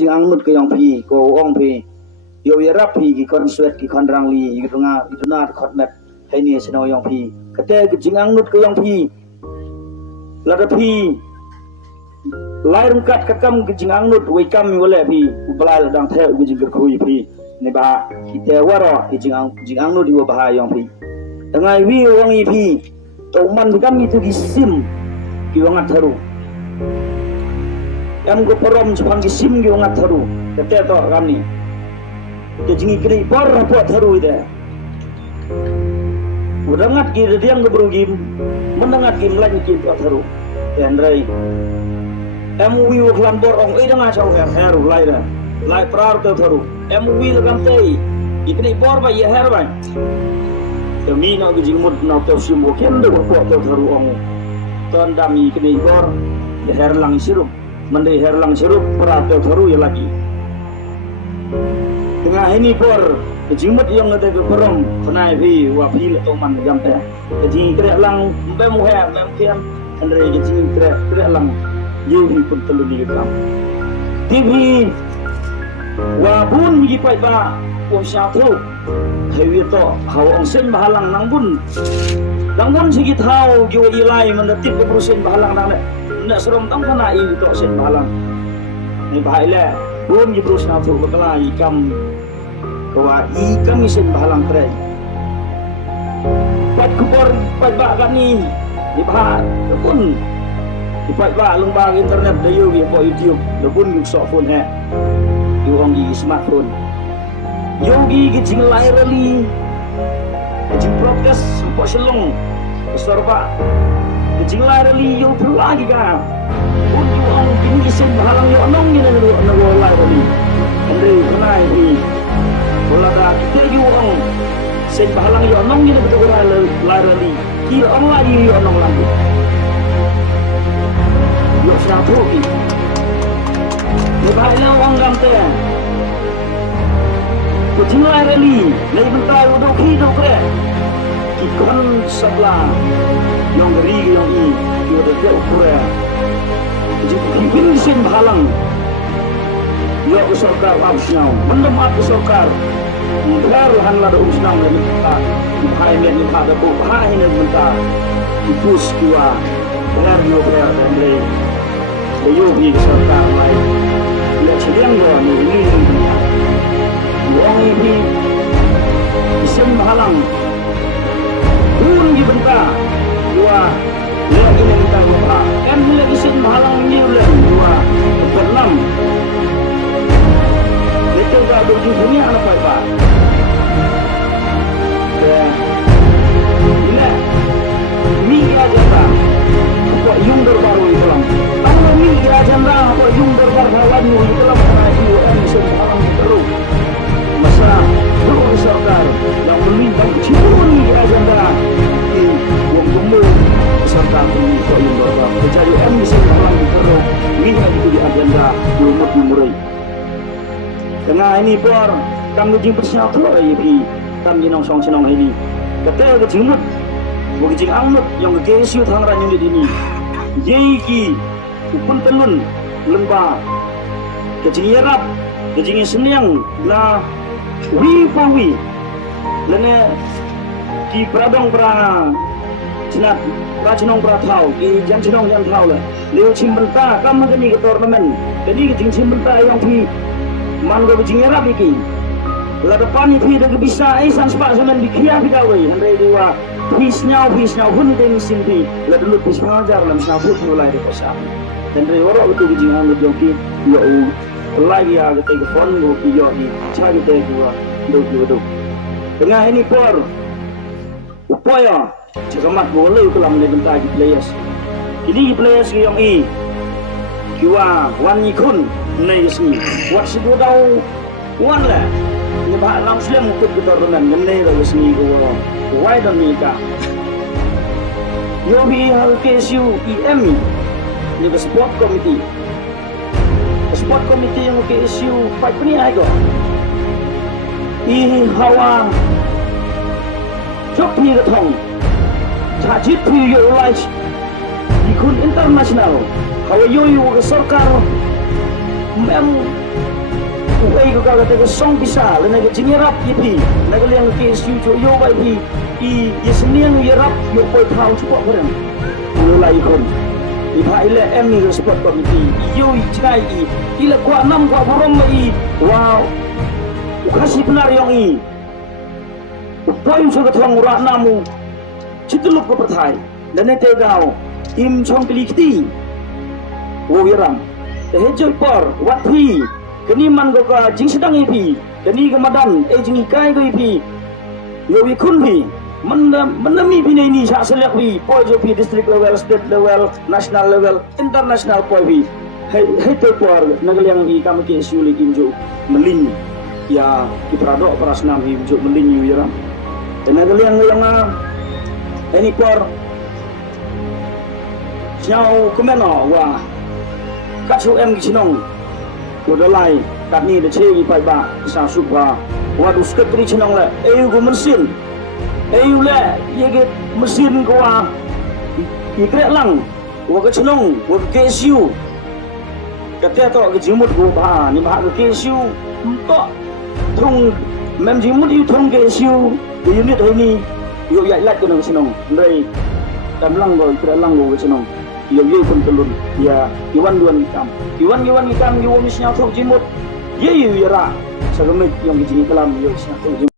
jing angnut ke yang pi ko ong pi yo rap pi ki kon swet ki kon rang li ki tunga ituna khot met hai ni seno yang pi kate ke jing angnut ke yang pi lada pi lai rungkat kakam ke jing angnut wei kam wala pi ublal dang the ke jing khui pi ne ba kita waro ke jing angnut di bah yang pi tangai wi wang i pi to man kam itu di sim ki wangat haru em go porom chapang ki sim ki wangat haru kate to kami ke jingi kri por rapot haru ide udangat ki diang go brugim mendengat ki mlan ki pot haru andrai em wi wo klan bor ong danga chau haru lai prar to haru em wi legam tei ikni bor ba ye her ba demi na ki jing mut na to sim wo ken do pot to haru ong ton dami ikni bor ye her lang sirup mende her lang sirup prar to haru ya lagi tengah ini por kejimut yang ada ke perong kenai pi wa pi le to man jam te keji krek lang mbe mu he mem kiam andre keji krek lang yu hi pun telu ni kam tibi wa bun gi pai ba om sha thu hai wi to hau ong sen bahalang nang bun sigi thau gi ilai man da tip ko sen bahalang nang na serom tang kana i to sen bahalang ni bahai le bun gi brus na thu bakala i kam kawa ikan isen bahalang kre pat kupor pat ba kani di bahat pun di pat ba lumbang internet da yo bi po YouTube da pun yu sok phone he yu ong gi smartphone yogi gi jing lai rali jing broadcast po selong besar ba jing lai rali yo pula gi ga pun yu ong gi isen bahalang yo nong gi na go lai rali andre kanai bi bola da kita yu ong sen bahalang yu onong ni betul larali ki ong lagi yu onong lagi yu satu ki ni bahalang ong gam te ko jing larali nei bentar do ki do kre ki kon sabla yong ri yong i ki do te ukure ji ki bin sen bahalang yo usokar absnau mendemat usokar baru hanla da usnau le minta hai le ni pada bu hai ne minta ipus dua benar yo ber andre yo bi usokar mai le chideng do ni wong ini isim halang pun di benta dua le ini minta dua kan le isim halang ni le dua berenam itu gak berjumpa apa pak? Ya, ini mie agenda, apa yung baru itu lang. Kalau mie agenda apa yung baru itu lang karena UN semua terus. Masa turun serkar yang melintang cium mie agenda di wong temu serta ini kok yung baru. Jadi UN semua terus mie itu di agenda lumut dimurai. Tengah ini por kami jing bersiap tu lagi pi kami nong song senong ini kata ke jingmut bukan jing angnut yang ke kesiu thang ran unit ini yeiki upun telun lemba ke jing yarap ke jing seniang la wi for wi lene ki pradong pra cinat pra cinong pra thau ki jan cinong jan thau le leo chim benta kam magani ke tournament jadi ke jing chim benta yang pi man go bijing erap iki la depan pi de bisa san spa saman bikia bidawe andre dewa pisnyau hun de simpi la dulu pis ngajar lam sabut mulai de kosa dan re oro itu bijing anu joki yo lagi ya ke telefon go ki yo ni cari de gua do tengah ini por upaya cegamat boleh kelam ne bentar di players ini players yang i kiwa wan ikun nei sini wat sido dau wan la ni ba lang slim ko ko tournament nei ro sini ko wai don ni ka yo bi hal KSU EM ni sport committee yang KSU fight ni ai go i hawa chok ni thong cha chit pi yo lai ikun international hawa yo yo ke sarkar mem ukai ko kagate ko song bisa le na jingerap yipi na ko liang ke siu jo yo bai pi I yesniang yerap yo poi thau chu ko ren yo lai kon I phai le em ni sport committee yo I chai I ila kwa nam kwa borom mai wow ukasi benar yang I upai so ka thang ura namu chituluk ko pathai dan ne te gao im chong klikti wo yeram he joy por wat phi kini man go ka jing sedang ipi kini kemadan jing ikai go ipi yo wi kun pi man mi pi ni sa selek pi po jo pi district level state level national level international po pi he te por nagaliang I kam ke suli kim jo melin ya ki prado prasnam hi jo melin yu yeram nagaliang yang ini por Siao kumeno wa kachu em ginong udah lai kat ni de chegi pai ba sa supa waduh sekretari chinong la go mesin le ye mesin ko wa ikre lang wa ke chinong wa ke siu kata to ke jimut go ba ni ba ke siu to thong mem jimut yu thong ke siu di unit ini yo yai lat ke nang chinong ndai dam lang go ikre lang go ke chinong yo pun telun ya iwan ikam yo misnya thok jimut ye yu yara sagamit yang gijini kalam yo misnya thok